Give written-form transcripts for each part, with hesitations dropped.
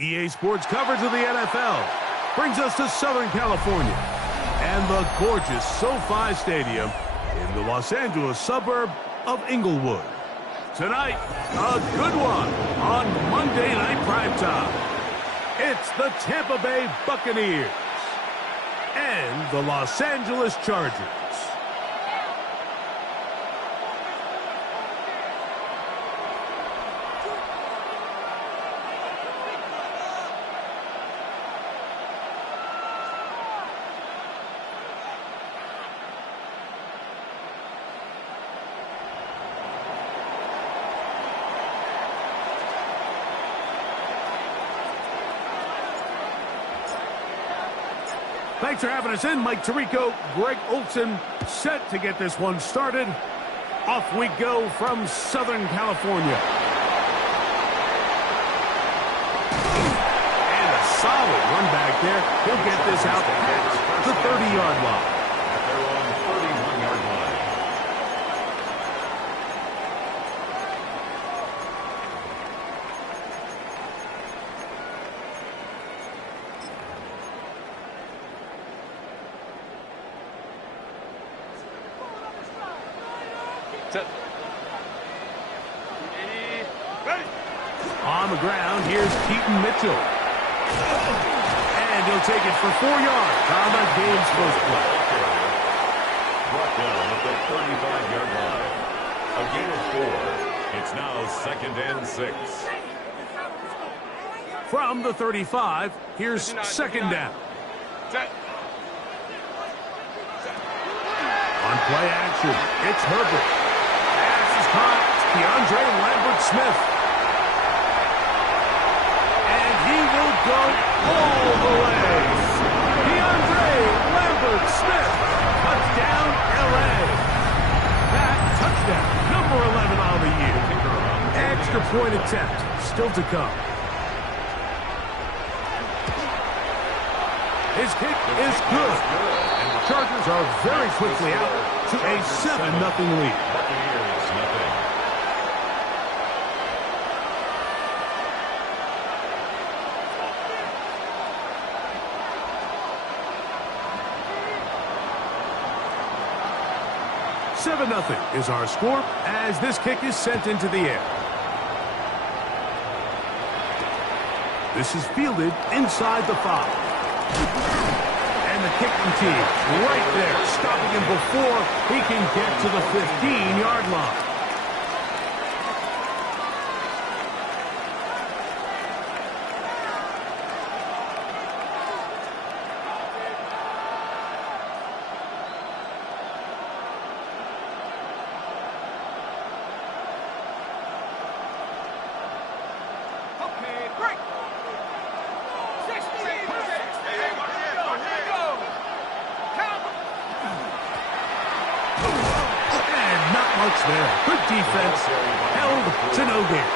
EA Sports coverage of the NFL brings us to Southern California and the gorgeous SoFi Stadium in the Los Angeles suburb of Inglewood. Tonight, a good one on Monday Night Primetime. It's the Tampa Bay Buccaneers and the Los Angeles Chargers. Thanks for having us in. Mike Tirico, Greg Olson, set to get this one started. Off we go from Southern California. And a solid run back there. He'll get this out past the 30-yard line. They're on the 31-yard line. On the ground, here's Keaton Mitchell. And he'll take it for 4 yards on the game's first play. Brought down at the 35-yard line. A gain of 4. It's now 2nd and 6. From the 35, here's 2nd down. On play action, it's Herbert. Pass is caught. DeAndre Lambert-Smith. And he will go all the way. DeAndre Lambert-Smith. Touchdown, L.A. That touchdown, number 11 on the year. Extra point attempt, still to come. His kick is good. And the Chargers are very quickly out to a 7-0 lead. Buccaneers, nothing. Nothing is our score as this kick is sent into the air. This is fielded inside the 5. And the kicking team right there, stopping him before he can get to the 15-yard line. There. Good defense, held to no gain.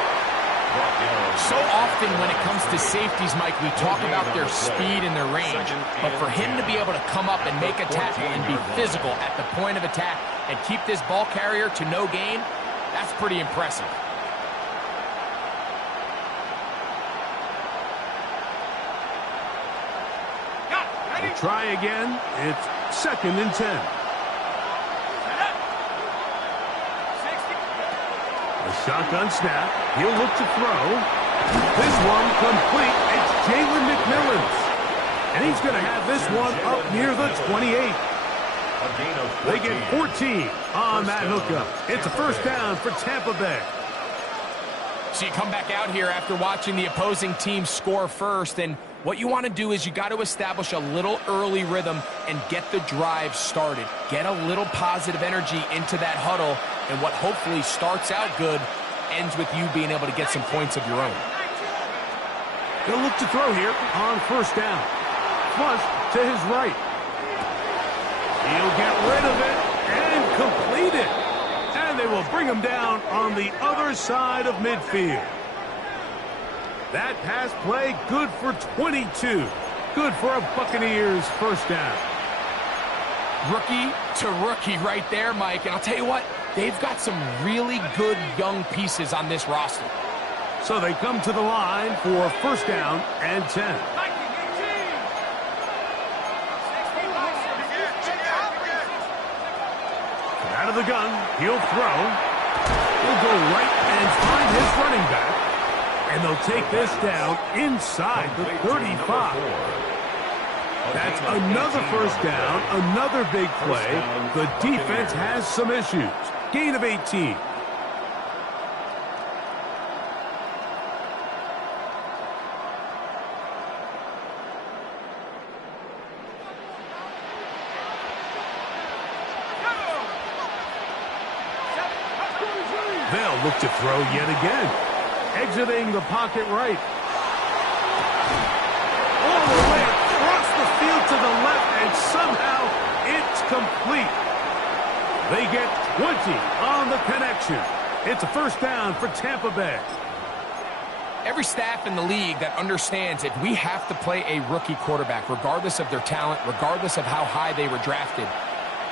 So often when it comes to safeties, Mike, we talk about their speed and their range. But for him to be able to come up and make a tackle and be physical at the point of attack and keep this ball carrier to no gain, that's pretty impressive. We'll try again. It's 2nd and 10. Shotgun snap. He'll look to throw. This one complete. It's Jalen McMillan's. And he's going to have this one up near the 28. They get 14 on that hookup. It's a 1st down for Tampa Bay. So you come back out here after watching the opposing team score first, and what you want to do is you got to establish a little early rhythm and get the drive started. Get a little positive energy into that huddle, and what hopefully starts out good ends with you being able to get some points of your own. He'll look to throw here on first down. Flush to his right. He'll get rid of it and complete it. And they will bring him down on the other side of midfield. That pass play good for 22. Good for a Buccaneers first down. Rookie to rookie right there, Mike. And I'll tell you what, they've got some really good young pieces on this roster. So they come to the line for first down and 10. Out of the gun, he'll throw. He'll go right and find his running back. And they'll take this down inside the 35. That's another first down, another big play. The defense has some issues. Gain of 18. They'll look to throw yet again. Exiting the pocket right. All the way across the field to the left, and somehow it's complete. They get 20 on the connection. It's a first down for Tampa Bay. Every staff in the league that understands if we have to play a rookie quarterback, regardless of their talent, regardless of how high they were drafted,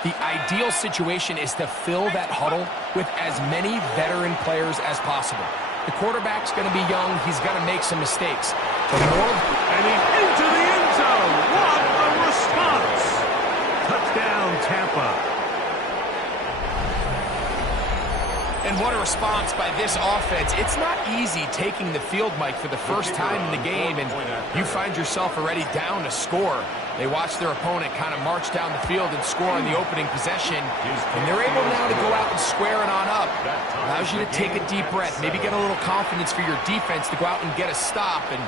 the ideal situation is to fill that huddle with as many veteran players as possible. The quarterback's going to be young. He's going to make some mistakes. But more... And he's into the end zone. What a response. Touchdown, Tampa. And what a response by this offense. It's not easy taking the field, Mike, for the first time in the game, and you find yourself already down a score. They watch their opponent kind of march down the field and score on the opening possession, and they're able now to go out and square it on up. Allows you to take a deep breath, maybe get a little confidence for your defense to go out and get a stop, and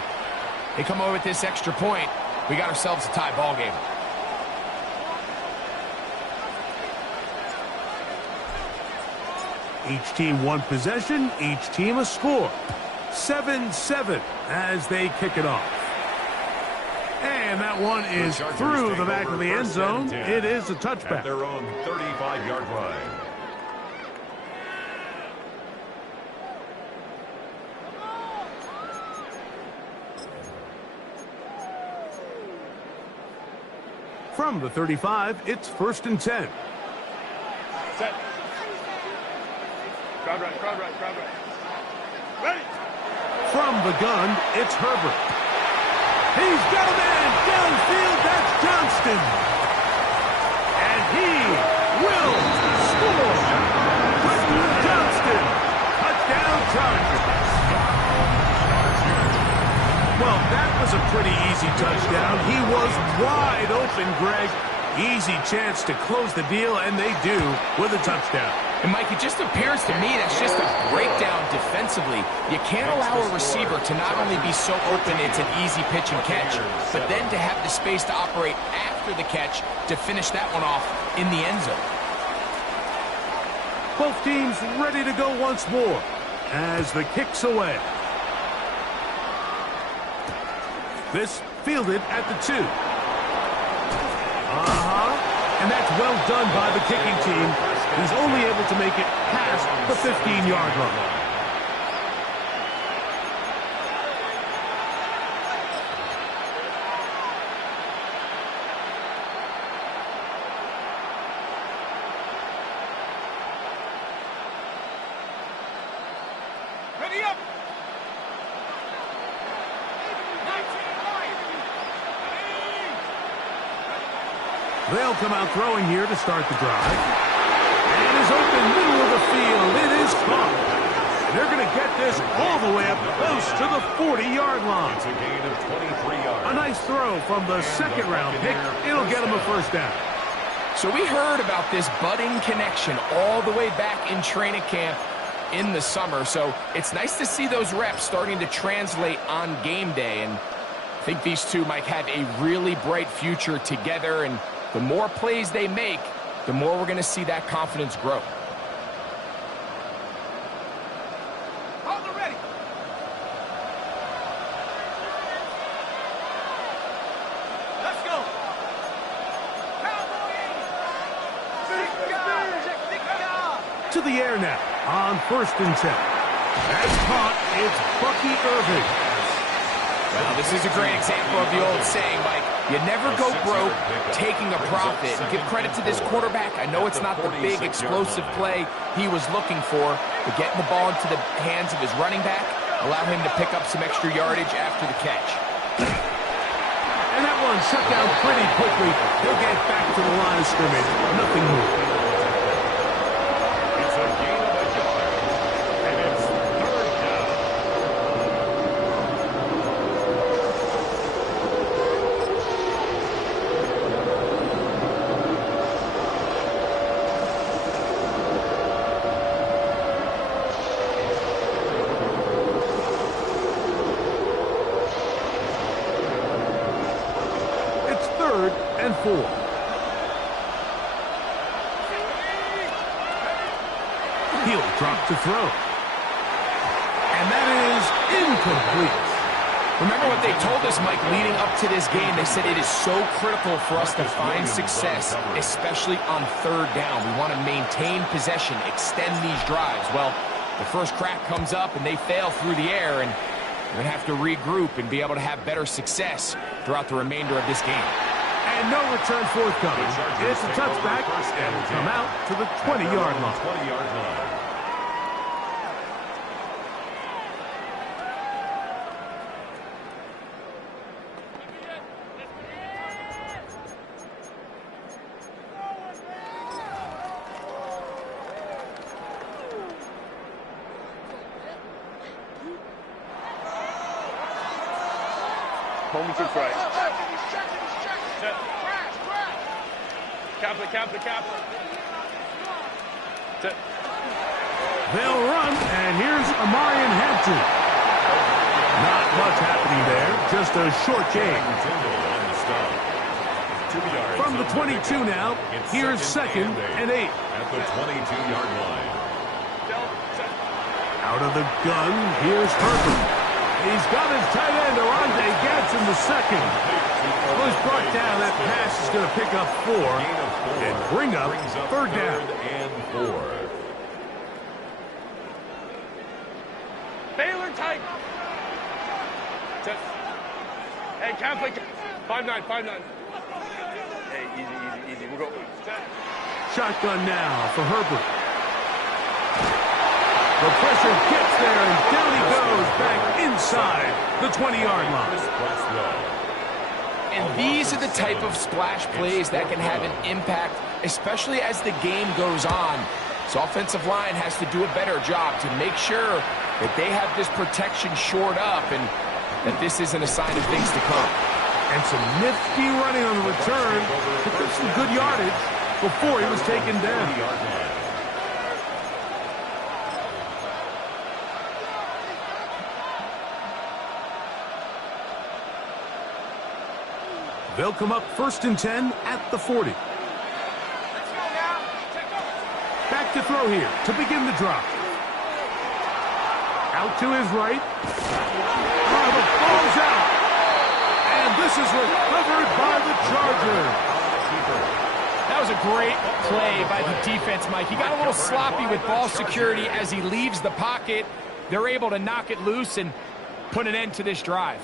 they come over with this extra point. We got ourselves a tie ball game. Each team one possession, each team a score. 7-7 as they kick it off. And that one is through the back of the end zone. It is a touchback. At their own 35-yard line. From the 35, it's first and 10. Set. Crowd right, crowd right, crowd right. Ready. From the gun, it's Herbert. He's got a man downfield. That's Johnston. And he will score. Johnston. Touchdown, Chargers. Well, that was a pretty easy touchdown. He was wide open, Greg. Easy chance to close the deal, and they do with a touchdown. And, Mike, it just appears to me that's just a breakdown defensively. You can't allow a receiver to not only be so open it's an easy pitch and catch, but then to have the space to operate after the catch to finish that one off in the end zone. Both teams ready to go once more as the kick's away. This fielded at the 2. And that's well done by the kicking team. He's only able to make it past the 15-yard line. Ready up. They'll come out throwing here to start the drive. And it is open middle of the field. It is caught. They're going to get this all the way up close to the 40-yard line. It's a gain of 23 yards. A nice throw from the second-round pick. It'll get them a first down. So we heard about this budding connection all the way back in training camp in the summer, so it's nice to see those reps starting to translate on game day. And I think these two might have a really bright future together, and the more plays they make, the more we're going to see that confidence grow. To the air now on 1st and 10. That's caught. It's Bucky Irving. Well, this is a great example of the old saying, Mike. You never go broke taking a profit. Give credit to this quarterback. I know it's not the big explosive play he was looking for, but getting the ball into the hands of his running back allowed him to pick up some extra yardage after the catch. And that one shut down pretty quickly. He'll get back to the line of scrimmage. Nothing more. And 4. He'll drop to throw. And that is incomplete. Remember what they told us, Mike, leading up to this game. They said it is so critical for us to find success, especially on 3rd down. We want to maintain possession, extend these drives. Well, the first crack comes up and they fail through the air, and we're going to have to regroup and be able to have better success throughout the remainder of this game. And no return forthcoming. It's a touchback, and will come out to the 20-yard line. Moment to right. Cap. They'll run, and here's Amarian Hampton. Not much happening there, just a short gain. From the 22 now, here's 2nd and 8. At the 22-yard line. Out of the gun, here's Herbert. He's got his tight end, Oronde Gadsden, the 2nd. Was brought down. That pass is going to pick up 4 and bring up 3rd down. And 4. Baylor tight. Hey, Catholic. 5-9. Hey, easy. We'll go. Shotgun now for Herbert. The pressure gets there, and down he goes back inside the 20-yard line. And these are the type of splash plays that can have an impact, especially as the game goes on. So offensive line has to do a better job to make sure that they have this protection shored up and that this isn't a sign of things to come. And some nifty running on the return. Picked up some good yardage before he was taken down. They'll come up 1st and 10 at the 40. Back to throw here to begin the drive. Out to his right. Oh, the ball's out. And this is recovered by the Charger. That was a great play by the defense, Mike. He got a little sloppy with ball security as he leaves the pocket. They're able to knock it loose and put an end to this drive.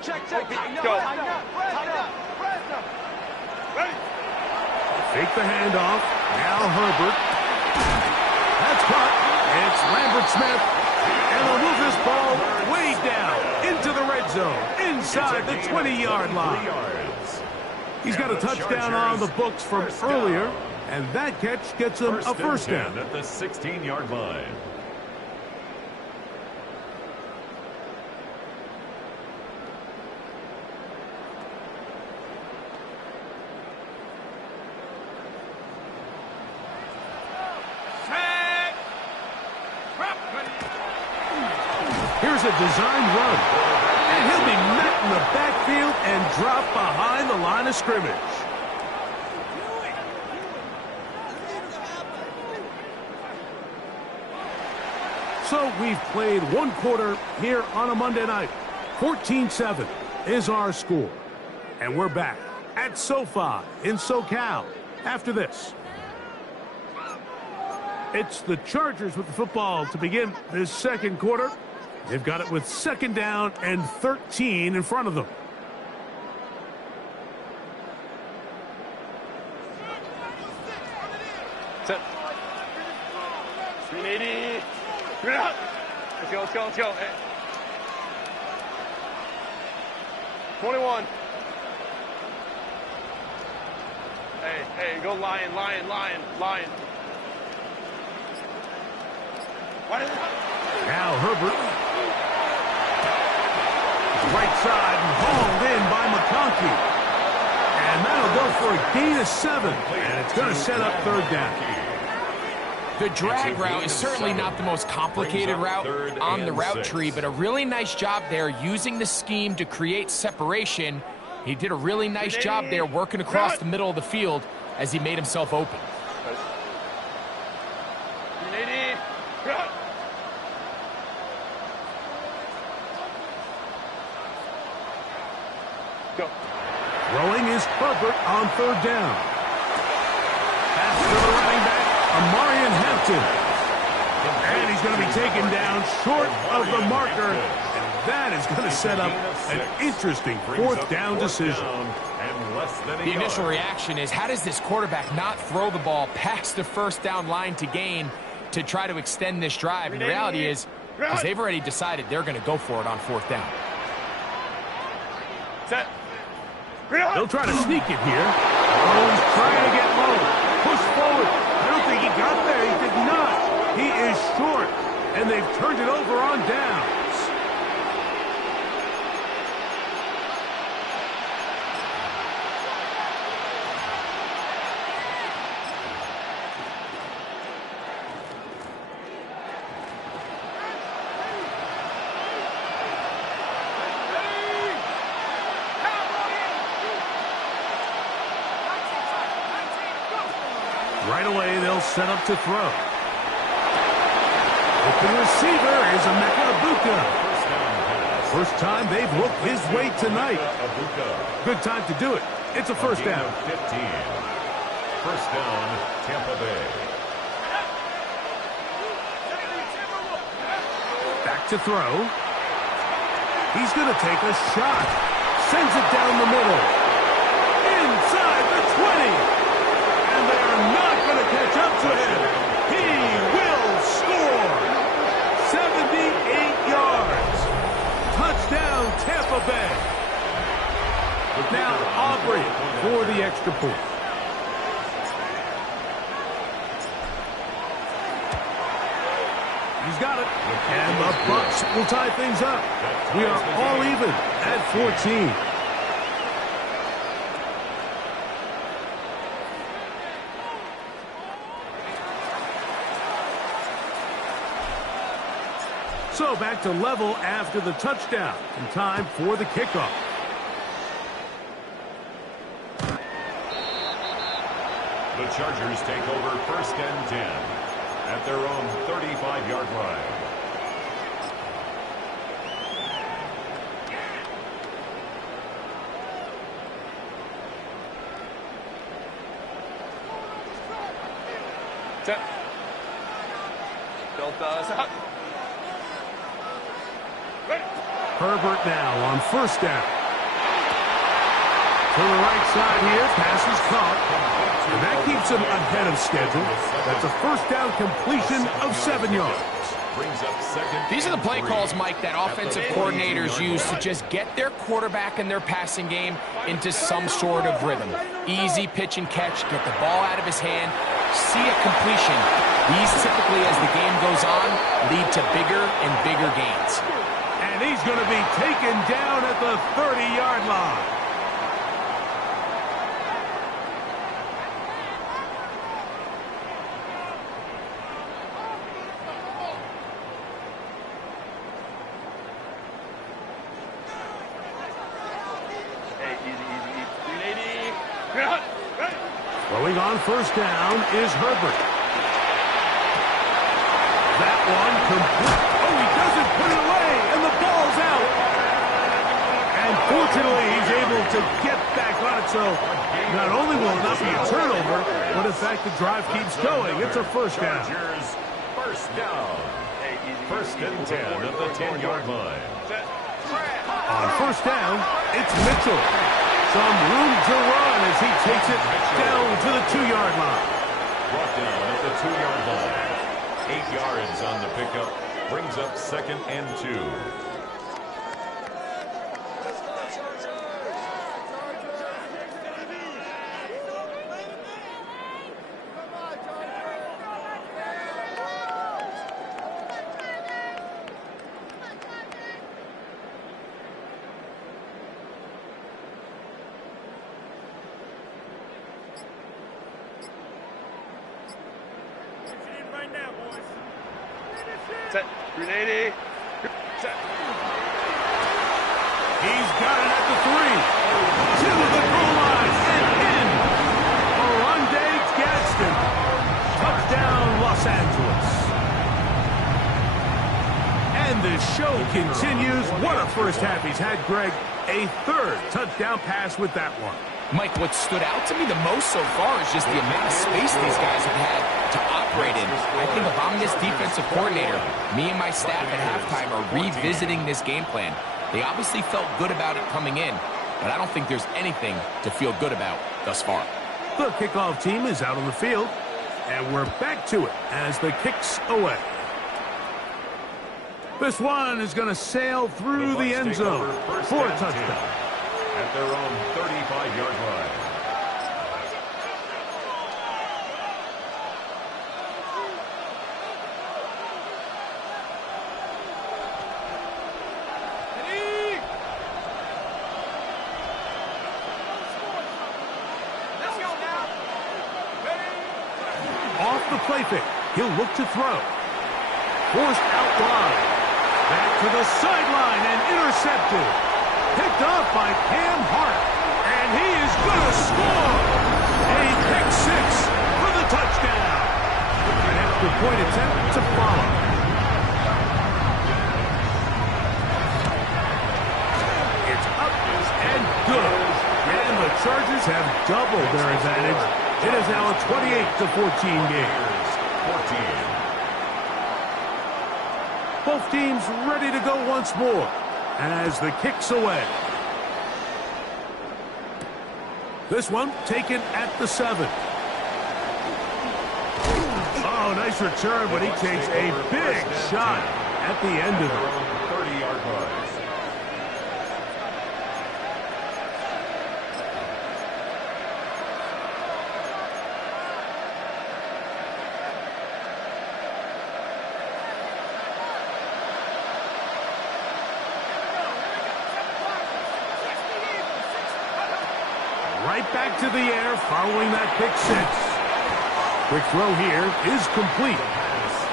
Check. Go. Ready. Fake the handoff. Now Herbert. That's caught. It's Lambert Smith. And they'll move this ball way down into the red zone, inside the 20-yard line. He's got a touchdown on the books from earlier, and that catch gets him a first down. At the 16-yard line. Here's a designed run. And he'll be met in the backfield and dropped behind the line of scrimmage. So we've played one quarter here on a Monday night. 14-7 is our score. And we're back at SoFi in SoCal after this. It's the Chargers with the football to begin this second quarter. They've got it with 2nd down and 13 in front of them. Set. 380. Bring it up. Let's go, let's go, let's go. Hey. 21. Hey, go lion, lion, lion, lion. Now Herbert. Right side and hauled in by McConkey. And that'll go for a gain of 7. And it's going to set up 3rd down. The drag route is certainly not the most complicated route on the route tree, but a really nice job there using the scheme to create separation. He did a really nice job there working across the middle of the field as he made himself open. Go. Throwing is Herbert on 3rd down. Pass to the running back, Amarian Hampton. And he's going to be taken down short of the marker. And that is going to set up an interesting 4th down decision. The initial reaction is, how does this quarterback not throw the ball past the 1st down line to gain to try to extend this drive? And the reality is, because they've already decided they're going to go for it on 4th down. Set. They'll try to sneak it here. Oh, he's trying to get low. Push forward. I don't think he got there. He did not. He is short. And they've turned it over on downs. Right away, they'll set up to throw. Open receiver is Emeka Abuka. First time they've looked his way tonight. Good time to do it. It's a 1st down. 15. 1st down, Tampa Bay. Back to throw. He's going to take a shot. Sends it down the middle. Inside the 20. And they are not going to catch up to him. He will score. 78 yards. Touchdown, Tampa Bay. Now Aubrey for the extra point. He's got it. And the Bucs will tie things up. We are all even at 14. So back to level after the touchdown. And time for the kickoff. The Chargers take over 1st and 10 at their own 35-yard line. Set. Delta. Herbert now on 1st down. To the right side here, pass is caught. And that keeps him ahead of schedule. That's a 1st down completion of 7 yards. These are the play calls, Mike, that offensive coordinators use to just get their quarterback and their passing game into some sort of rhythm. Easy pitch and catch, get the ball out of his hand, see a completion. These typically, as the game goes on, lead to bigger and bigger gains. And he's going to be taken down at the 30-yard line. Throwing on first down is Herbert. That one complete. Oh, he doesn't put it away, and the ball's out. And fortunately, he's able to get back on it, so not only will it not be a turnover, but in fact the drive keeps going. It's a first down. First down. First and 10 at the 10-yard line. On first down, it's Mitchell. Some room to run as he takes it down to the 2-yard line. Brought down at the 2-yard line. 8 yards on the pickup. Brings up second and 2. Set. 380. Set. He's got it at the 3. To the goal line and in. Oronde Gadsden. Touchdown, Los Angeles. And the show continues. What a first half he's had, Greg. A third touchdown pass with that one. Mike, what stood out to me the most so far is just the amount of space these guys have had to operate in. I think if I'm this defensive coordinator, me and my staff at halftime are revisiting this game plan. They obviously felt good about it coming in, but I don't think there's anything to feel good about thus far. The kickoff team is out on the field, and we're back to it as the kick's away. This one is going to sail through the end zone for a touchdown. At their own 35-yard line. Off the play fake, he'll look to throw. Forced out wide. Back to the sideline and intercepted. Picked off by Cam Hart, and he is going to score. A pick six for the touchdown. An extra point attempt to follow. It's up and good. And the Chargers have doubled their advantage. It is now a 28-14 game. 14. Both teams ready to go once more. As the kick's away. This one taken at the 7. Oh, nice return, but he takes a big shot at the end of it. 30-yard line. Right back to the air following that pick six. Quick throw here is complete.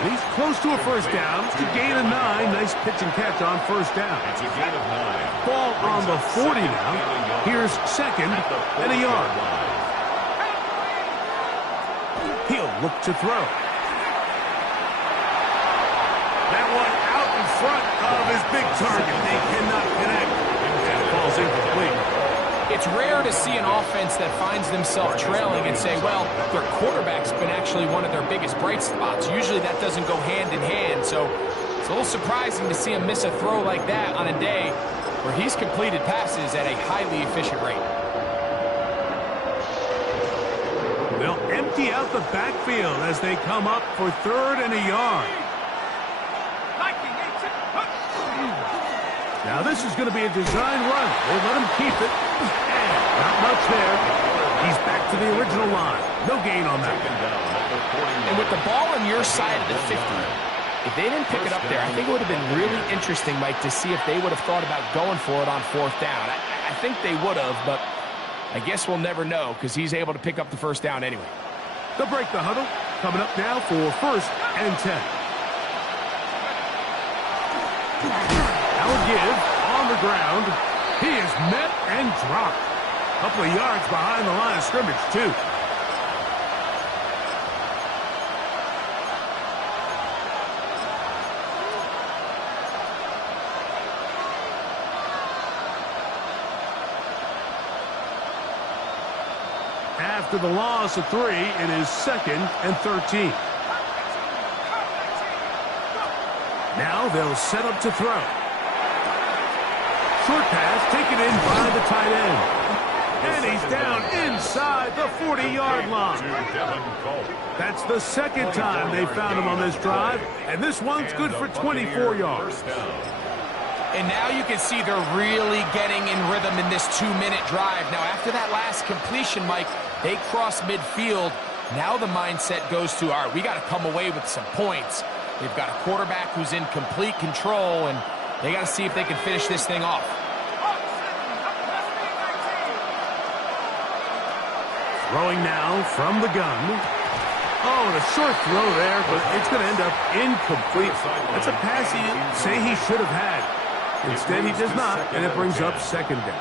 He's close to a first down. It's a gain of 9. Nice pitch and catch on first down. It's a gain of 9. Ball on the 40 now. Here's second and a yard. He'll look to throw. That one out in front of his big target. They cannot connect. And it falls incomplete. It's rare to see an offense that finds themselves trailing and say, well, their quarterback's been actually one of their biggest bright spots. Usually that doesn't go hand in hand, so it's a little surprising to see him miss a throw like that on a day where he's completed passes at a highly efficient rate. They'll empty out the backfield as they come up for third and a yard. Now this is going to be a design run. They let him keep it. And not much there. He's back to the original line. No gain on that. And with the ball on your side of the 50, if they didn't pick it up there, I think it would have been really interesting, Mike, to see if they would have thought about going for it on fourth down. I think they would have, but I guess we'll never know because he's able to pick up the first down anyway. They'll break the huddle. Coming up now for first and 10. Now give on the ground. He is met and dropped. A couple of yards behind the line of scrimmage, too. After the loss of 3, it is 2nd and 13. Now they'll set up to throw. Short pass taken in by the tight end. And he's down inside the 40-yard line. That's the 2nd time they found him on this drive, and this one's good for 24 yards. And now you can see they're really getting in rhythm in this 2-minute drive. Now, after that last completion, Mike, they cross midfield. Now the mindset goes to, all right, we got to come away with some points. They've got a quarterback who's in complete control, and they got to see if they can finish this thing off. Throwing now from the gun. Oh, and a short throw there, but it's going to end up incomplete. That's a pass you say he should have had. Instead, he does not, and it brings up 2nd down.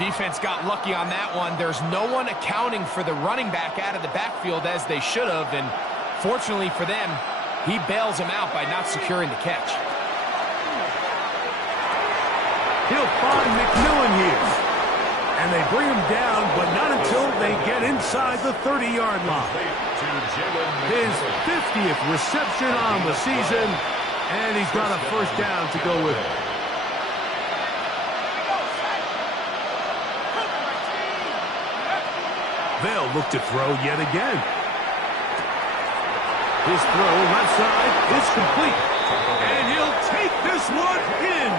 Defense got lucky on that one. There's no one accounting for the running back out of the backfield as they should have, and fortunately for them, he bails him out by not securing the catch. He'll find McMillan here. And they bring him down, but not until they get inside the 30-yard line. His 50th reception on the season, and he's got a 1st down to go with it. They'll look to throw yet again. His throw left side is complete. And he'll take this one in.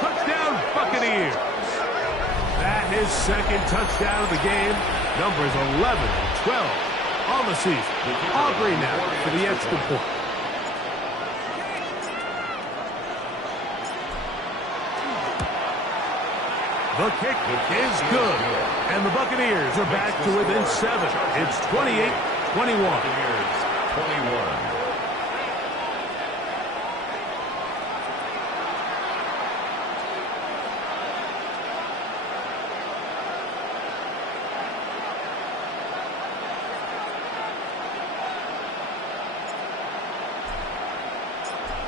Touchdown, Buccaneers. That his 2nd touchdown of the game. Numbers 11 and 12 on the season. Aubrey now for the extra point. The kick is good. And the Buccaneers are back to within 7. It's 28-21. 21.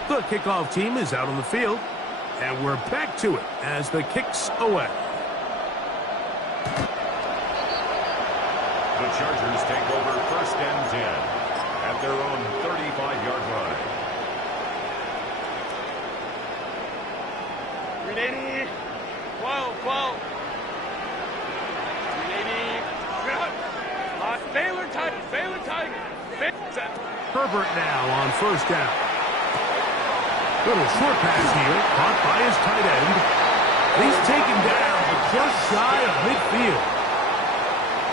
The kickoff team is out on the field, and we're back to it as the kick's away. The Chargers take over 1st and 10 at their own 35-yard line. Ready? 12. Ready? Baylor Tiger. Herbert now on 1st down. Little short pass here, caught by his tight end. He's taken down, but just shy of midfield.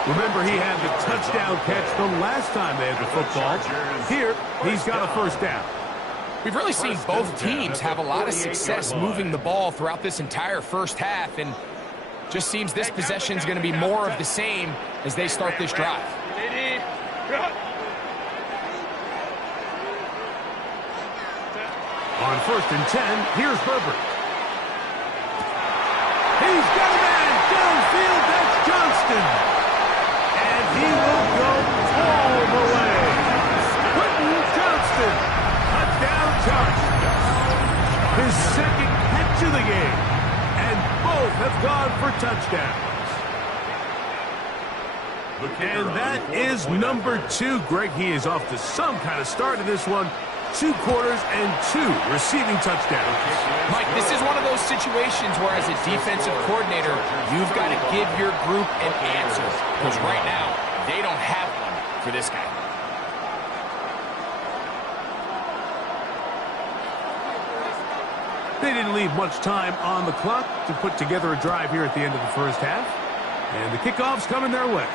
Remember, he had the touchdown catch the last time they had the football. Here, he's got a 1st down. We've really seen both teams have a lot of success moving the ball throughout this entire 1st half, and just seems this possession is going to be more of the same as they start this drive. On 1st and 10, here's Herbert. He's got a man downfield. That's Johnston. And he will go all the way. Quentin Johnston. Touchdown Chargers. His 2nd catch of the game. And both have gone for touchdowns. And that is number 2. Greg, he is off to some kind of start in this one. 2 quarters and 2 receiving touchdowns. Mike, this is one of those situations where as a defensive coordinator, you've got to give your group an answer. Because right now, they don't have one for this guy. They didn't leave much time on the clock to put together a drive here at the end of the 1st half. And the kickoff's coming their way.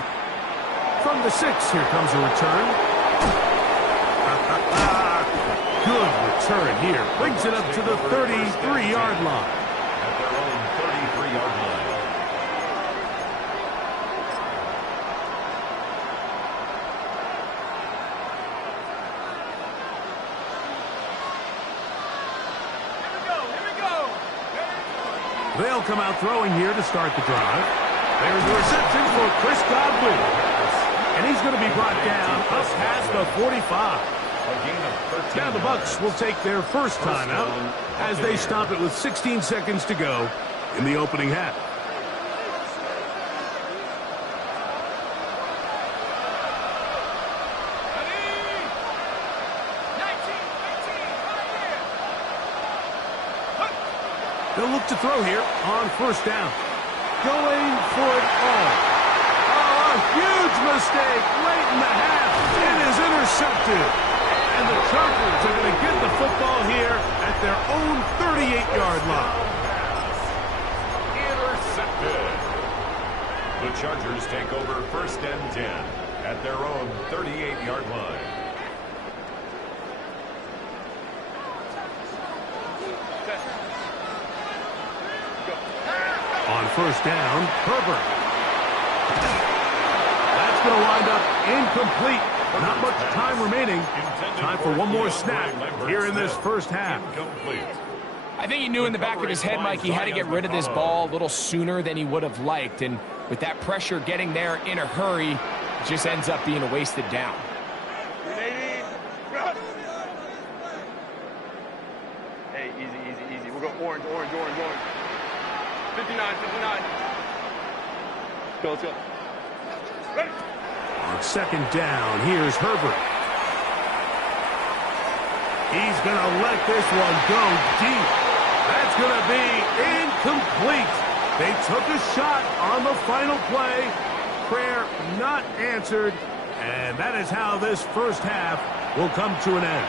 From the 6, here comes a return. Good return here. Brings it up to the 33-yard line. At their own 33-yard line. They'll come out throwing here to start the drive. There's the reception for Chris Godwin. And he's going to be brought down up past the 45. Now the Bucs will take their 1st timeout as they stop it with 16 seconds to go in the opening half. They'll look to throw here on first down. Going for it all. Oh, a huge mistake late in the half. It is intercepted. And the Chargers are going to get the football here at their own 38-yard line. Intercepted. The Chargers take over first and 10 at their own 38-yard line. On first down, Herbert. That's going to wind up incomplete. Not much time remaining. Time for one more snap here in this first half. I think he knew in the back of his head, Mike, he had to get rid of this ball a little sooner than he would have liked. And with that pressure getting there in a hurry, it just ends up being a wasted down. Hey, easy. We'll go orange. 59. Let's go. Ready. On second down, here's Herbert. He's going to let this one go deep. That's going to be incomplete. They took a shot on the final play. Prayer not answered. And that is how this first half will come to an end.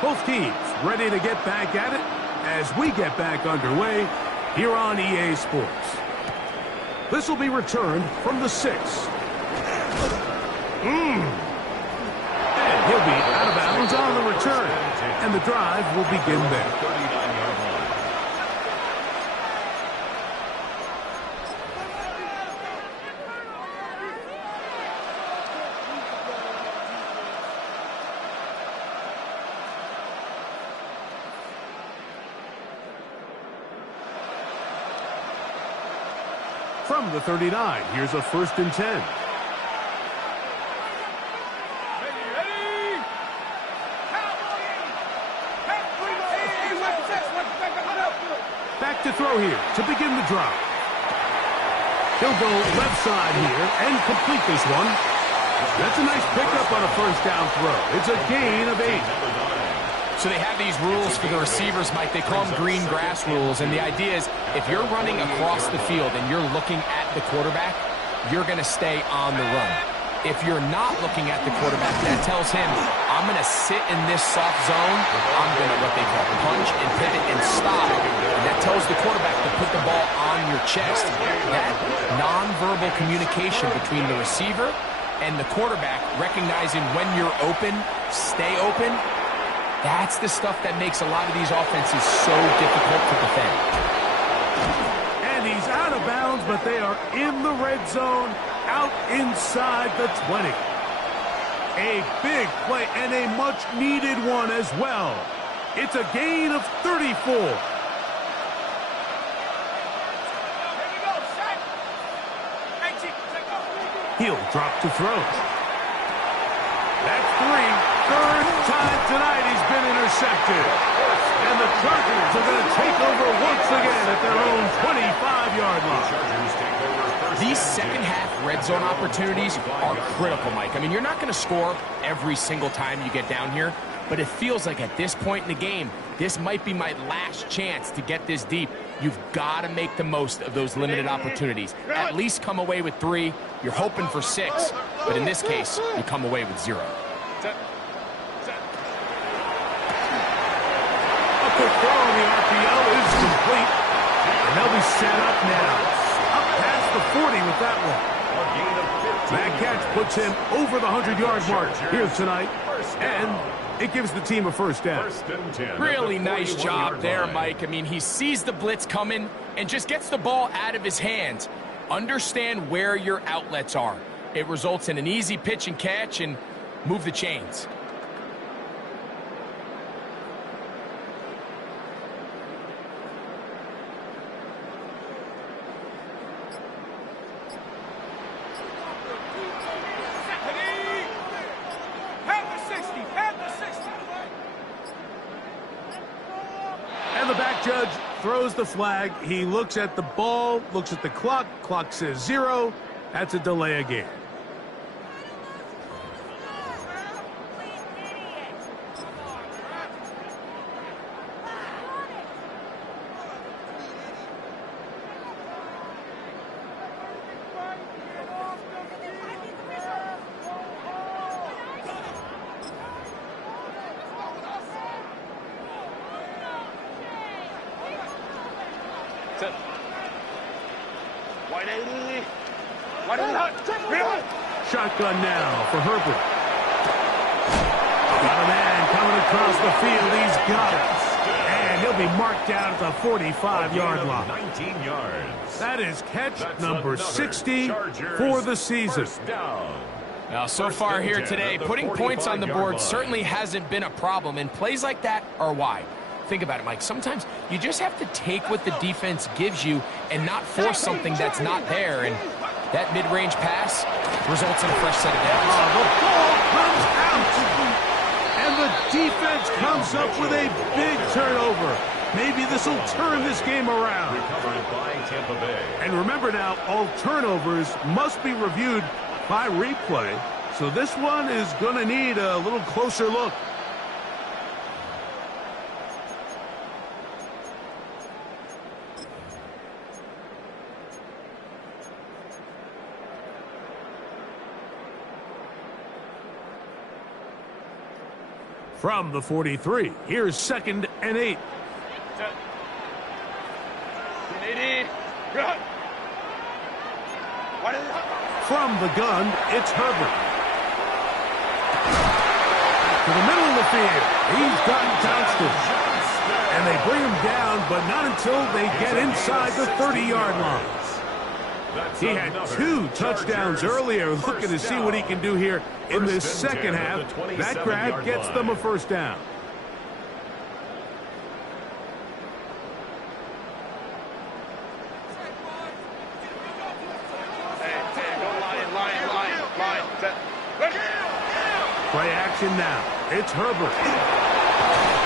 Both teams ready to get back at it as we get back underway here on EA Sports. This will be returned from the 6. And he'll be out of bounds on the return. And the drive will begin there. 39-yard line. From the 39, here's a 1st and 10. Back to throw here to begin the drive. He'll go left side here and complete this one. That's a nice pickup on a first down throw. It's a gain of 8. So they have these rules for the receivers, Mike. They call them green grass rules. And the idea is if you're running across the field and you're looking at the quarterback, you're going to stay on the run. If you're not looking at the quarterback, that tells him, I'm going to sit in this soft zone. I'm going to what they call punch and pivot and stop. And that tells the quarterback to put the ball on your chest. That nonverbal communication between the receiver and the quarterback, recognizing when you're open, stay open, that's the stuff that makes a lot of these offenses so difficult to defend. And he's out of bounds, but they are in the red zone, out inside the 20. A big play and a much-needed one as well. It's a gain of 34. He'll drop to throw. That's 3. Third time tonight he's been intercepted. And the Chargers are going to take over once again at their own 25-yard line. These second-half red zone opportunities are critical, Mike. I mean, you're not going to score every single time you get down here, but it feels like at this point in the game, this might be my last chance to get this deep. You've got to make the most of those limited opportunities. At least come away with 3. You're hoping for 6, but in this case, you come away with 0. Quick throw on the RPO is complete. And they'll be set up now. Up past the 40 with that one. That catch puts him over the 100-yard mark here tonight. And it gives the team a first down. Really nice job there, Mike. I mean, he sees the blitz coming and just gets the ball out of his hands. Understand where your outlets are. It results in an easy pitch and catch and move the chains. And the back judge throws the flag. He looks at the ball, looks at the clock. Clock says 0. That's a delay of game. Shotgun now for Herbert. Got a man coming across the field. He's got it. And he'll be marked down at the 45-yard line. 19 yards. That is catch number 60 for the season. Now, so far here today, putting points on the board certainly hasn't been a problem, and plays like that are why. Think about it, Mike. Sometimes you just have to take what the defense gives you and not force something that's not there. And that mid-range pass results in a fresh set of downs. The ball comes out. And the defense comes up with a big turnover. Maybe this will turn this game around. Recovered by Tampa Bay. And remember now, all turnovers must be reviewed by replay. So this one is going to need a little closer look. From the 43, here's 2nd and 8. From the gun, it's Herbert. To the middle of the field. He's gotten Johnston. And they bring him down, but not until they get inside the 30-yard line. He had 2 touchdowns earlier, looking to see what he can do here in this second half. That grab gets them a first down. Play action now. It's Herbert.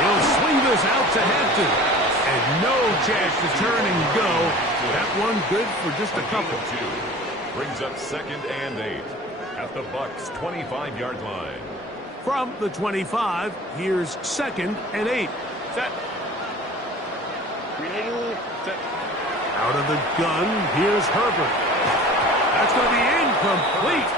He'll swing this out to Hampton. And no chance to turn and go. That one good for just a couple. Brings up 2nd and 8 at the Bucs' 25-yard line. From the 25, here's 2nd and 8. Set. Out of the gun, here's Herbert. That's going to be incomplete.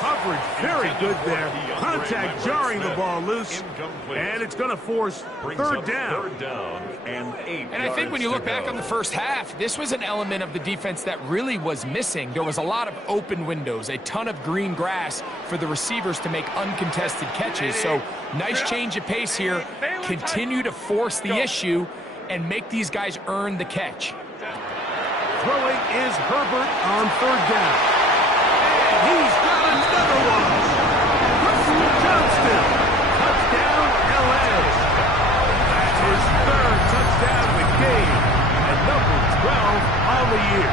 Coverage very good there. Contact jarring the ball loose. And it's going to force third down. Third down and 8. And I think when you look back on the first half, this was an element of the defense that really was missing. There was a lot of open windows, a ton of green grass for the receivers to make uncontested catches. So nice change of pace here. Continue to force the issue and make these guys earn the catch. Throwing is Herbert on third down. And he's got another one. Johnston. Touchdown, L.A. That's his 3rd touchdown of the game. And number 12 on the year.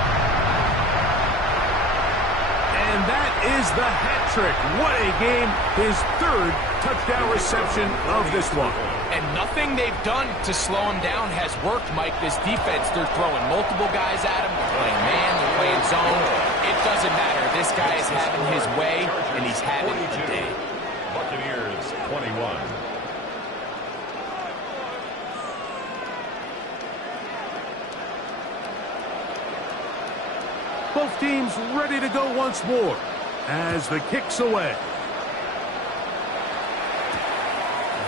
And that is the hat trick. What a game. His 3rd touchdown reception of this one. And nothing they've done to slow him down has worked, Mike. This defense, they're throwing multiple guys at him. They're playing man, they're playing zone. It doesn't matter. This guy is having his way, and he's having a day. Buccaneers 21. Both teams ready to go once more as the kick's away.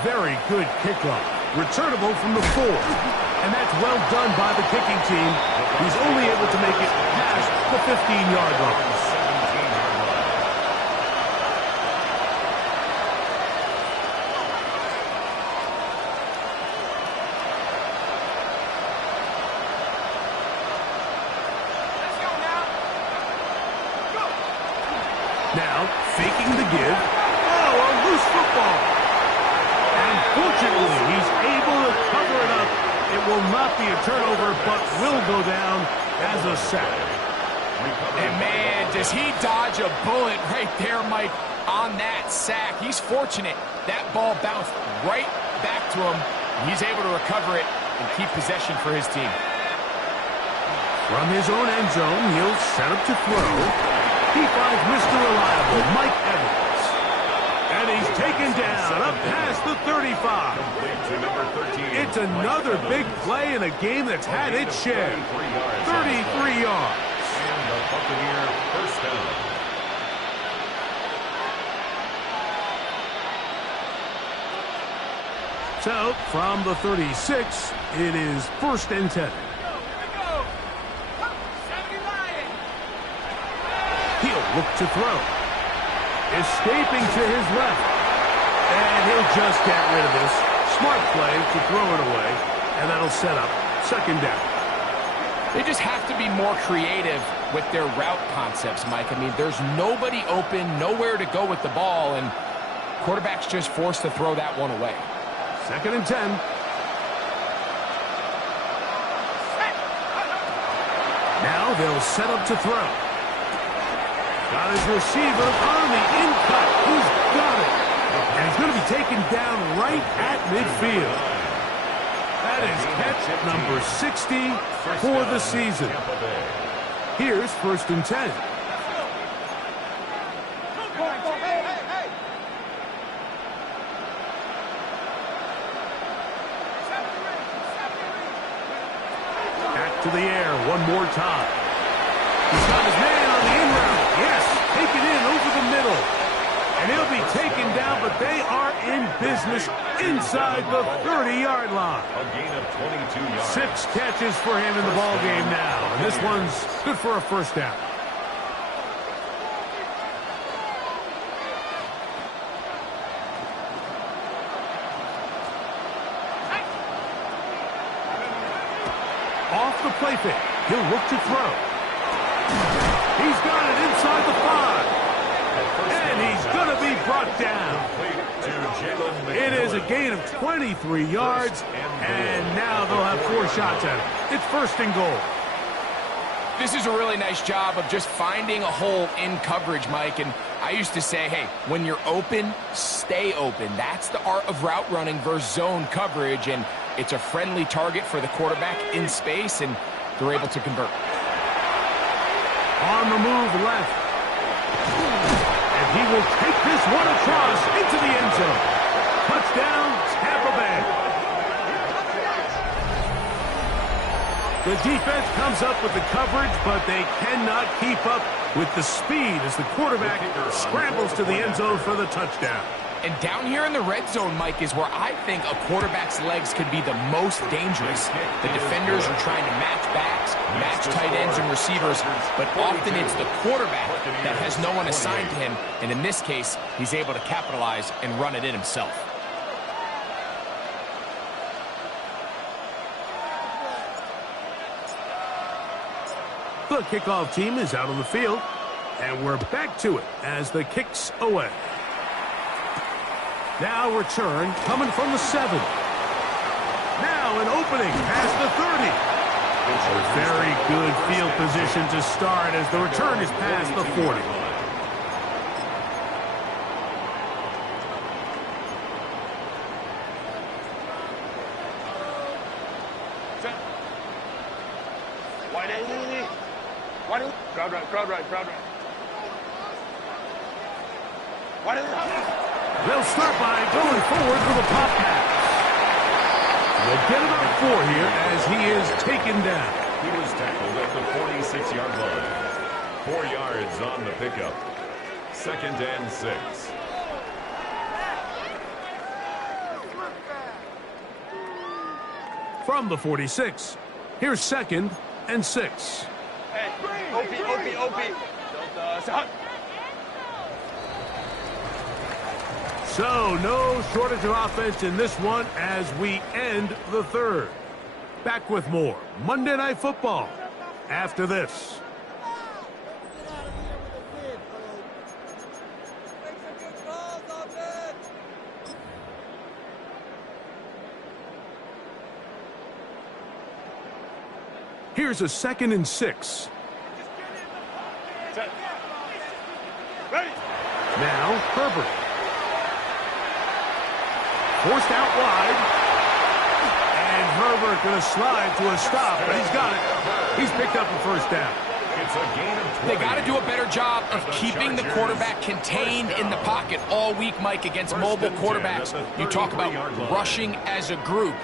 Very good kickoff. Returnable from the 4. And that's well done by the kicking team. He's only able to make it past the 15-yard line. Now, faking the give. Oh, a loose football. And fortunately, he's able to cover it up. It will not be a turnover, but will go down as a sack. And, man, does he dodge a bullet right there, Mike, on that sack. He's fortunate. That ball bounced right back to him. He's able to recover it and keep possession for his team. From his own end zone, he'll set up to throw. He finds Mr. Reliable, Mike Evans. And he's taken down up past the 35. It's another big play in a game that's had its share. 33 yards. And the Buccaneer first down. So, from the 36, it is 1st and 10. He'll look to throw. Escaping to his left. And he'll just get rid of this. Smart play to throw it away. And that'll set up 2nd down. They just have to be more creative with their route concepts, Mike. I mean, there's nobody open, nowhere to go with the ball, and quarterback's just forced to throw that one away. 2nd and 10. Now they'll set up to throw. Got his receiver on the in-cut. He's got it. And he's going to be taken down right at midfield. That is catch number 60 for the season. Here's 1st and 10. To the air one more time. He's got his man on the in route. Yes, taken in over the middle. And he'll be taken down, but they are in business inside the 30-yard line. A gain of 22 yards. 6 catches for him in the ball game now. And this one's good for a 1st down. Off the play fake. He'll look to throw. He's got it inside the 5. And he's going to be brought down. It is a gain of 23 yards. And now they'll have 4 shots at it. It's 1st and goal. This is a really nice job of just finding a hole in coverage, Mike. And I used to say, hey, when you're open, stay open. That's the art of route running versus zone coverage. And it's a friendly target for the quarterback in space, and they're able to convert. On the move left. And he will take this one across into the end zone. Touchdown, Tampa Bay. The defense comes up with the coverage, but they cannot keep up with the speed as the quarterback scrambles to the end zone for the touchdown. And down here in the red zone, Mike, is where I think a quarterback's legs could be the most dangerous. The defenders are trying to match backs, match tight ends and receivers, but often it's the quarterback that has no one assigned to him, and in this case, he's able to capitalize and run it in himself. The kickoff team is out on the field, and we're back to it as the kick's away. Now return coming from the 7. Now an opening past the 30. A very good field position to start as the return is past the 40. Crowd right, crowd right, crowd right. They'll start by going forward with a pop pass. They'll get about 4 here as he is taken down. He was tackled at the 46-yard line. 4 yards on the pickup. 2nd and 6. From the 46, here's 2nd and 6. Hey, OP. So, no shortage of offense in this one as we end the 3rd. Back with more Monday Night Football after this. Here's a 2nd and 6. Ready? Now, Herbert. Forced out wide. And Herbert going to slide to a stop, but he's got it. He's picked up a 1st down. It's a gain of 20. They got to do a better job of keeping the quarterback contained in the pocket all week, Mike, against mobile quarterbacks. You talk about rushing as a group.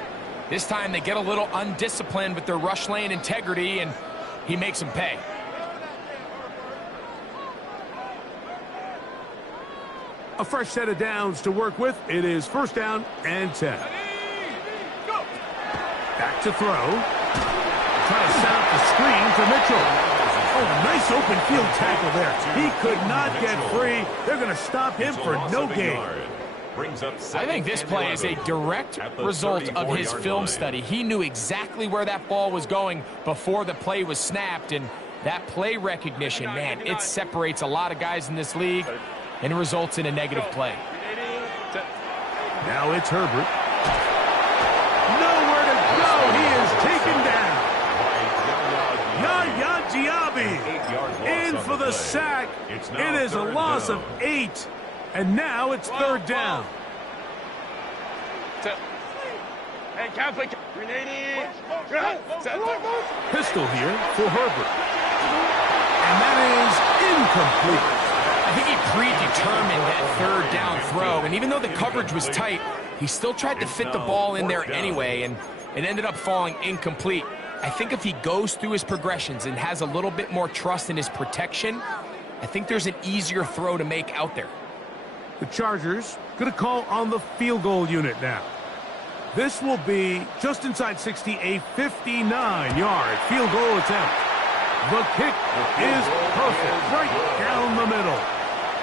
This time they get a little undisciplined with their rush lane integrity, and he makes them pay. A fresh set of downs to work with. It is first down and 10. Back to throw. Trying to set up the screen for Mitchell. Oh, nice open field tackle there. He could not get free. They're going to stop him for no gain. I think this play is a direct result of his film study. He knew exactly where that ball was going before the play was snapped, and that play recognition, man, it separates a lot of guys in this league and results in a negative play. Now it's Herbert. Nowhere to go. He is taken down. Yaya Diaby in for the sack. It is a loss of 8. And now it's third down. Hey, Catholic. Pistol here for Herbert. And that is incomplete. I think he predetermined that third down throw, and even though the coverage was tight, he still tried to fit the ball in there anyway, and it ended up falling incomplete. I think if he goes through his progressions and has a little bit more trust in his protection, I think there's an easier throw to make out there. The Chargers going to call on the field goal unit now. This will be just inside 60, a 59-yard field goal attempt. The kick is perfect, right down the middle.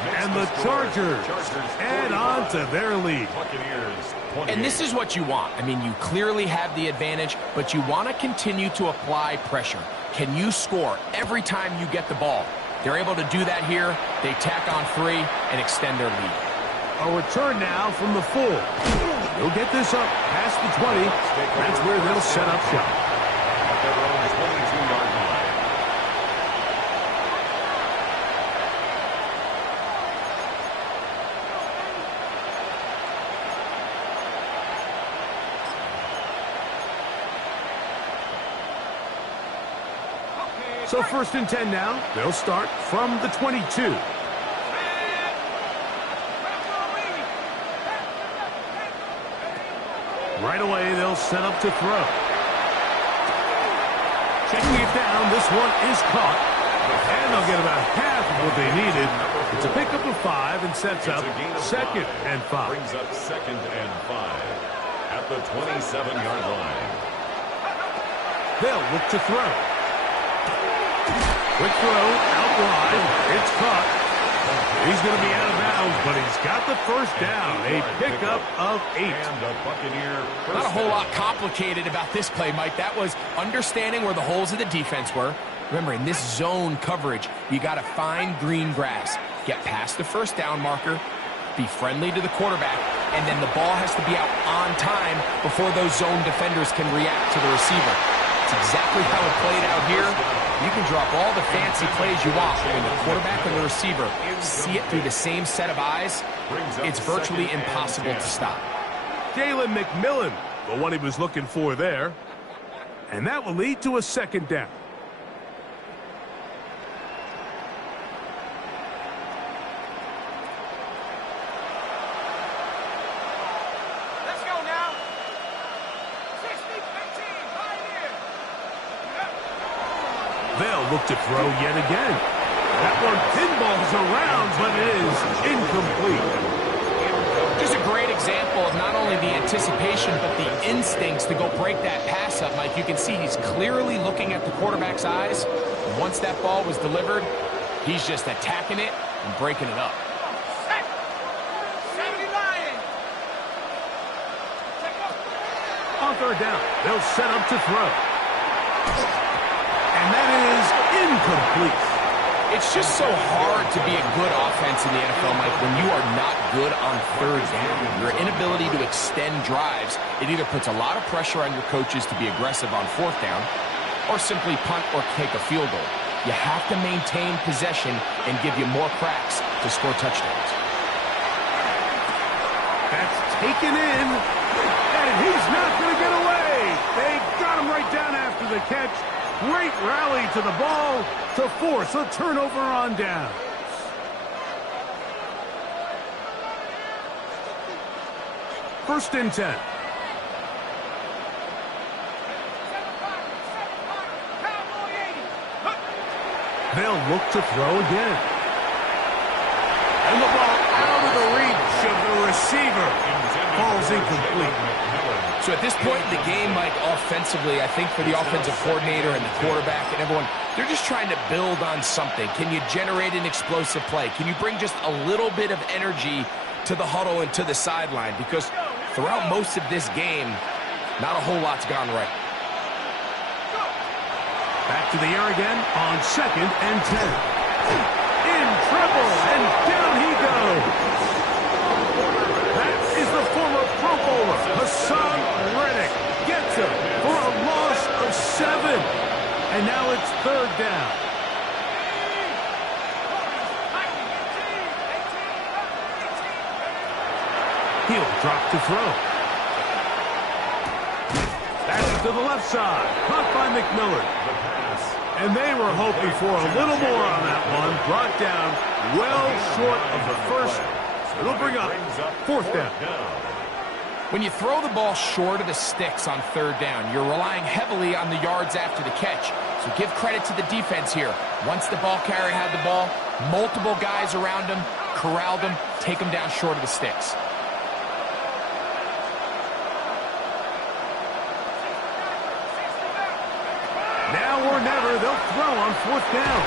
And the Chargers add on to their lead. And this is what you want. I mean, you clearly have the advantage, but you want to continue to apply pressure. Can you score every time you get the ball? They're able to do that here. They tack on 3 and extend their lead. A return now from the 4. They'll get this up past the 20. That's where they'll set up shop. At their own 22-yard line. So first and 10 now. They'll start from the 22. Right away, they'll set up to throw. Checking it down, this one is caught. And they'll get about half of what they needed. It's a pickup of 5 and sets up second and 5. Brings up second and 5 at the 27-yard line. They'll look to throw. Quick throw, out wide. It's caught. He's going to be out of bounds, but he's got the first down. A pickup of 8. And the Buccaneer Not a whole lot complicated about this play, Mike. That was understanding where the holes of the defense were. Remember, in this zone coverage, you got to find green grass. Get past the first down marker, be friendly to the quarterback, and then the ball has to be out on time before those zone defenders can react to the receiver. It's exactly how it played out here. You can drop all the fancy plays you want, but when the quarterback and the receiver see it through the same set of eyes, it's virtually impossible to stop. Jalen McMillan, the one he was looking for there. And that will lead to a second down. Let's go now. 60, 15, right here. They'll look to throw yet again. That one pinballs around, but it is incomplete. Just a great example of not only the anticipation, but the instincts to go break that pass up, Mike. You can see he's clearly looking at the quarterback's eyes. Once that ball was delivered, he's just attacking it and breaking it up. On third down, they'll set up to throw. And that is incomplete. It's just so hard to be a good offense in the NFL, Mike, when you are not good on third down. Your inability to extend drives, it either puts a lot of pressure on your coaches to be aggressive on fourth down or simply punt or kick a field goal. You have to maintain possession and give you more cracks to score touchdowns. That's taken in, and he's not going to get away. They got him right down after the catch. Great rally to the ball to force a turnover on down. First and 10. They'll look to throw again. And the ball out of the reach of the receiver. Falls incomplete. So at this point in the game, Mike, offensively, I think for the offensive coordinator and the quarterback and everyone, they're just trying to build on something. Can you generate an explosive play? Can you bring just a little bit of energy to the huddle and to the sideline? Because throughout most of this game, not a whole lot's gone right. Back to the air again on 2nd and 10. In trouble, and down he goes. That is the former Pro Bowler, Hassan Reddick. Gets him for a loss of 7. And now it's 3rd down. He'll drop to throw. That's to the left side. Caught by McMillan. And they were hoping for a little more on that one. Brought down well short of the first. It'll bring up 4th down. When you throw the ball short of the sticks on 3rd down, you're relying heavily on the yards after the catch. So give credit to the defense here. Once the ball carrier had the ball, multiple guys around him, corralled him, take him down short of the sticks. Now or never, they'll throw on 4th down.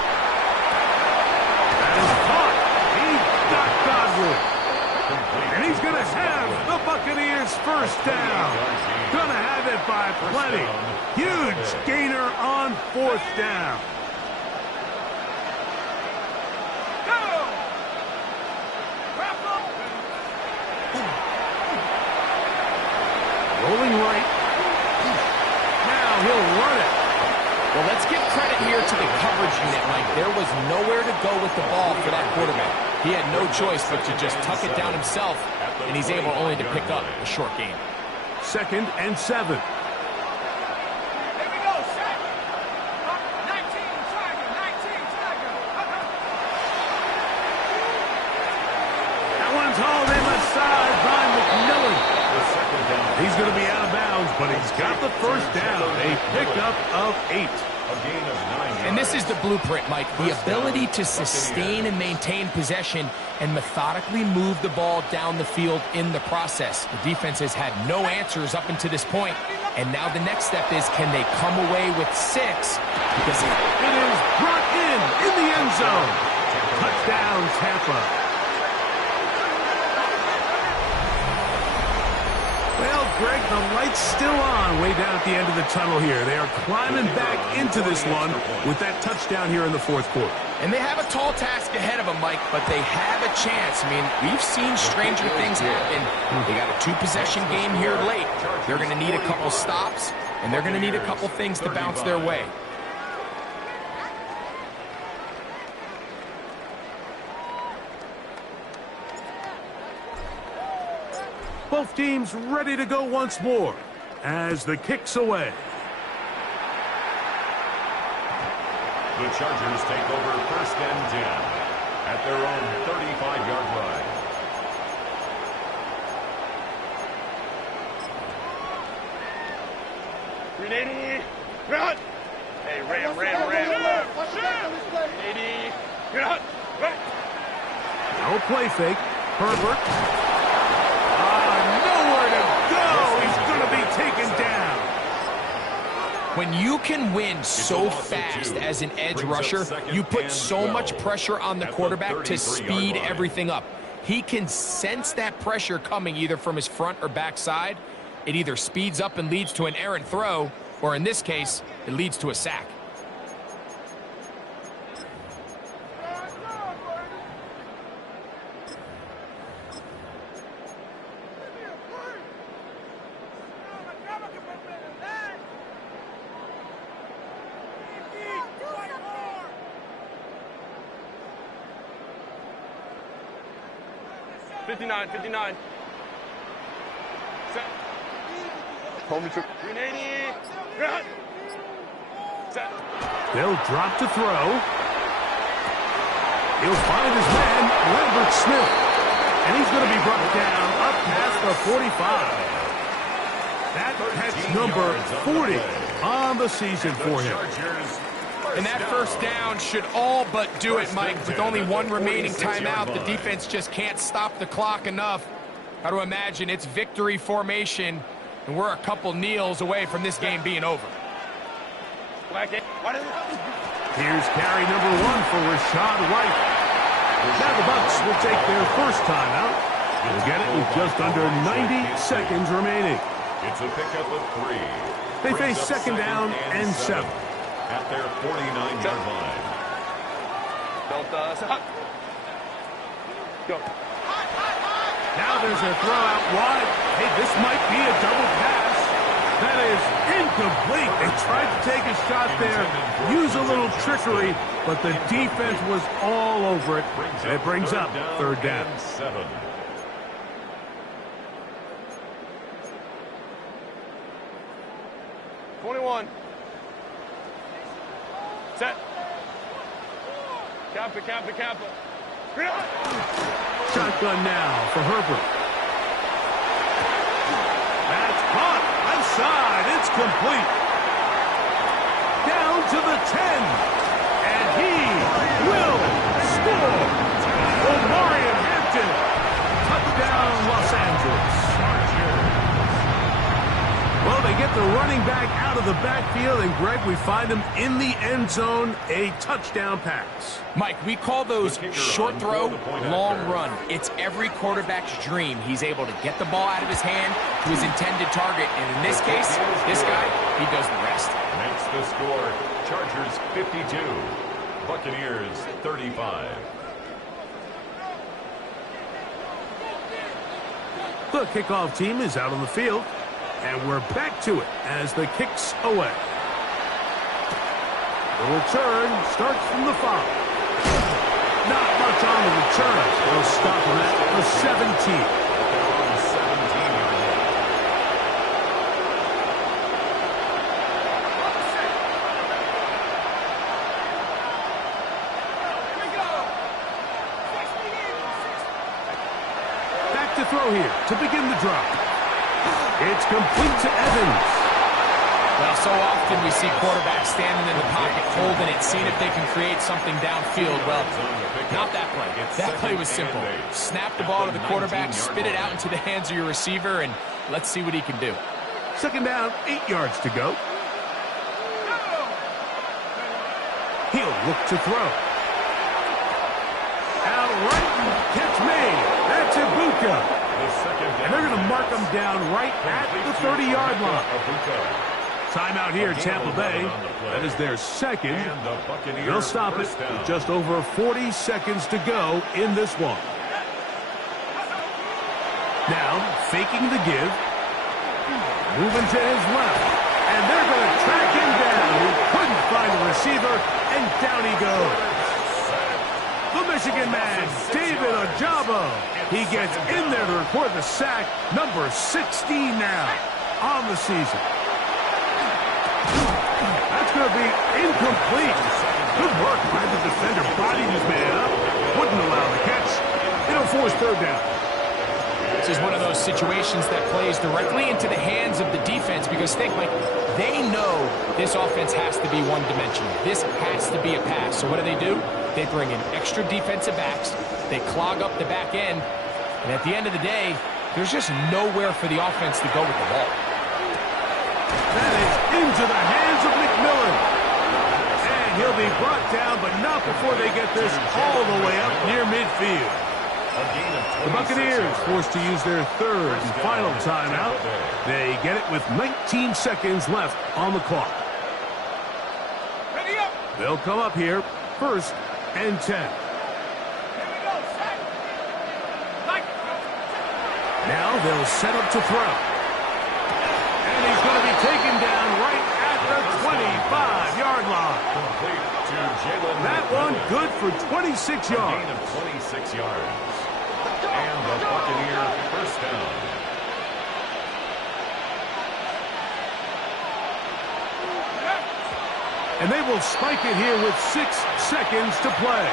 That is caught. He got Godwin. And he's going to have the Buccaneers' 1st down. Going to have it by plenty. Huge gainer on 4th down. Rolling right. Now he'll run it. Well, let's give credit here to the coverage unit, Mike. There was nowhere to go with the ball for that quarterback. He had no choice but to just tuck it down himself, and he's able only to pick up a short gain. 2nd and 7. Here we go, set. 19, Tiger, 19, Tiger. That one's hauled in left side by McMillan. He's going to be out of bounds, but he's got the 1st down. A pickup of 8. And this is the blueprint, Mike. The ability to sustain and maintain possession and methodically move the ball down the field in the process. The defense has had no answers up until this point, and now the next step is, can they come away with 6? Because it is brought in the end zone. Touchdown, Tampa. Well, Greg, the light's still on way down at the end of the tunnel here. They are climbing back into this one with that touchdown here in the 4th quarter. And they have a tall task ahead of them, Mike, but they have a chance. I mean, we've seen stranger things happen. They got a 2-possession game here late. They're going to need a couple stops, and they're going to need a couple things to bounce their way. Both teams ready to go once more as the kick's away. The Chargers take over 1st and 10 at their own 35-yard line. Grenade, run! Hey, ram. 80, run! No play fake. Herbert. Nowhere to go. He's going to be taken down. When you can win so fast as an edge rusher, you put so much pressure on the quarterback to speed everything up. He can sense that pressure coming either from his front or back side. It either speeds up and leads to an errant throw, or in this case, it leads to a sack. $59. Set. Hold me to 380. Run. They'll drop to throw. He'll find his man, Lambert Smith. And he's going to be brought down up past the 45. That's number 40 on the season for him. And that first down should all but do it, Mike. With only one remaining timeout, the defense just can't stop the clock enough. Got to imagine it's victory formation, and we're a couple kneels away from this game being over. Here's carry number 1 for Rashad White. Now the Bucs will take their first timeout. They'll get it with just under 90 seconds remaining. It's a pickup of 3. They face second down and 7. At their 49-yard line. Go. Now there's a throw out wide. Hey, this might be a double pass. That is incomplete. They tried to take a shot there, use a little trickery, but the defense was all over it. And it brings up third down. 7. Set. Kappa. Shotgun now for Herbert. That's caught. Left side. It's complete. Down to the 10. And he will score. Omarion Hampton. Touchdown, Los Angeles. Well, they get the running back out of the backfield, and Greg, we find him in the end zone, a touchdown pass. Mike, we call those short throw, long run. It's every quarterback's dream. He's able to get the ball out of his hand to his intended target, and in this case, this guy, he does the rest. Makes the score, Chargers 52, Buccaneers 35. The kickoff team is out on the field. And we're back to it as the kick's away. The return starts from the 5. Not much on the return. They'll stop him at the 17. Back to throw here to begin the drive. It's complete to Evans. Well, so often we see quarterbacks standing in the pocket, holding it, seeing if they can create something downfield. Well, not that play. That play was simple. Snap the ball to the quarterback, spit it out into the hands of your receiver, and let's see what he can do. Second down, 8 yards to go. He'll look to throw. Out right, catch made. That's Ibuka. And they're going to mark them down right at the 30-yard line. Timeout here, Tampa Bay. That is their second. They'll stop it with just over 40 seconds to go in this one. Now, faking the give. Moving to his left. And they're going to track him down. He couldn't find a receiver, and down he goes. The Michigan man, David Ojabo. He gets in there to record the sack, number 16 now on the season. That's going to be incomplete. Good work by the defender, bodying his man up. Wouldn't allow the catch. It'll force third down. This is one of those situations that plays directly into the hands of the defense because think, Mike, they know this offense has to be one-dimensional. This has to be a pass. So what do? They bring in extra defensive backs. They clog up the back end. And at the end of the day, there's just nowhere for the offense to go with the ball. That is into the hands of McMillan. And he'll be brought down, but not before they get this all the way up near midfield. The Buccaneers forced to use their third and final timeout. They get it with 19 seconds left on the clock. They'll come up here, first and 10. Now they'll set up to throw. And he's going to be taken down right at the 25-yard line. That one good for 26 yards. Gain of 26 yards. And the Buccaneer first down. And they will spike it here with 6 seconds to play.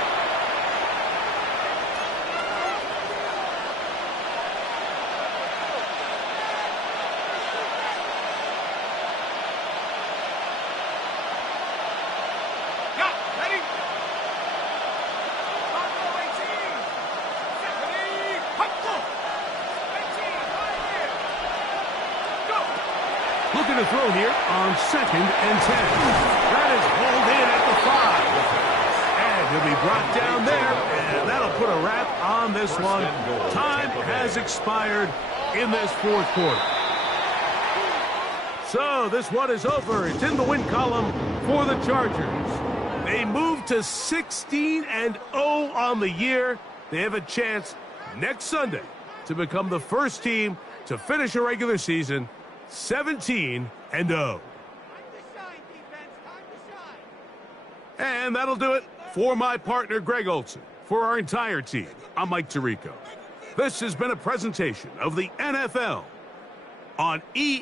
Looking to throw here on 2nd and 10. That is hauled in at the 5. And he'll be brought down there, and that'll put a wrap on this one. Time has expired in this 4th quarter. So this one is over. It's in the win column for the Chargers. They move to 16-0 on the year. They have a chance next Sunday to become the first team to finish a regular season 17-0. And that'll do it for my partner, Greg Olson. For our entire team, I'm Mike Tirico. This has been a presentation of the NFL on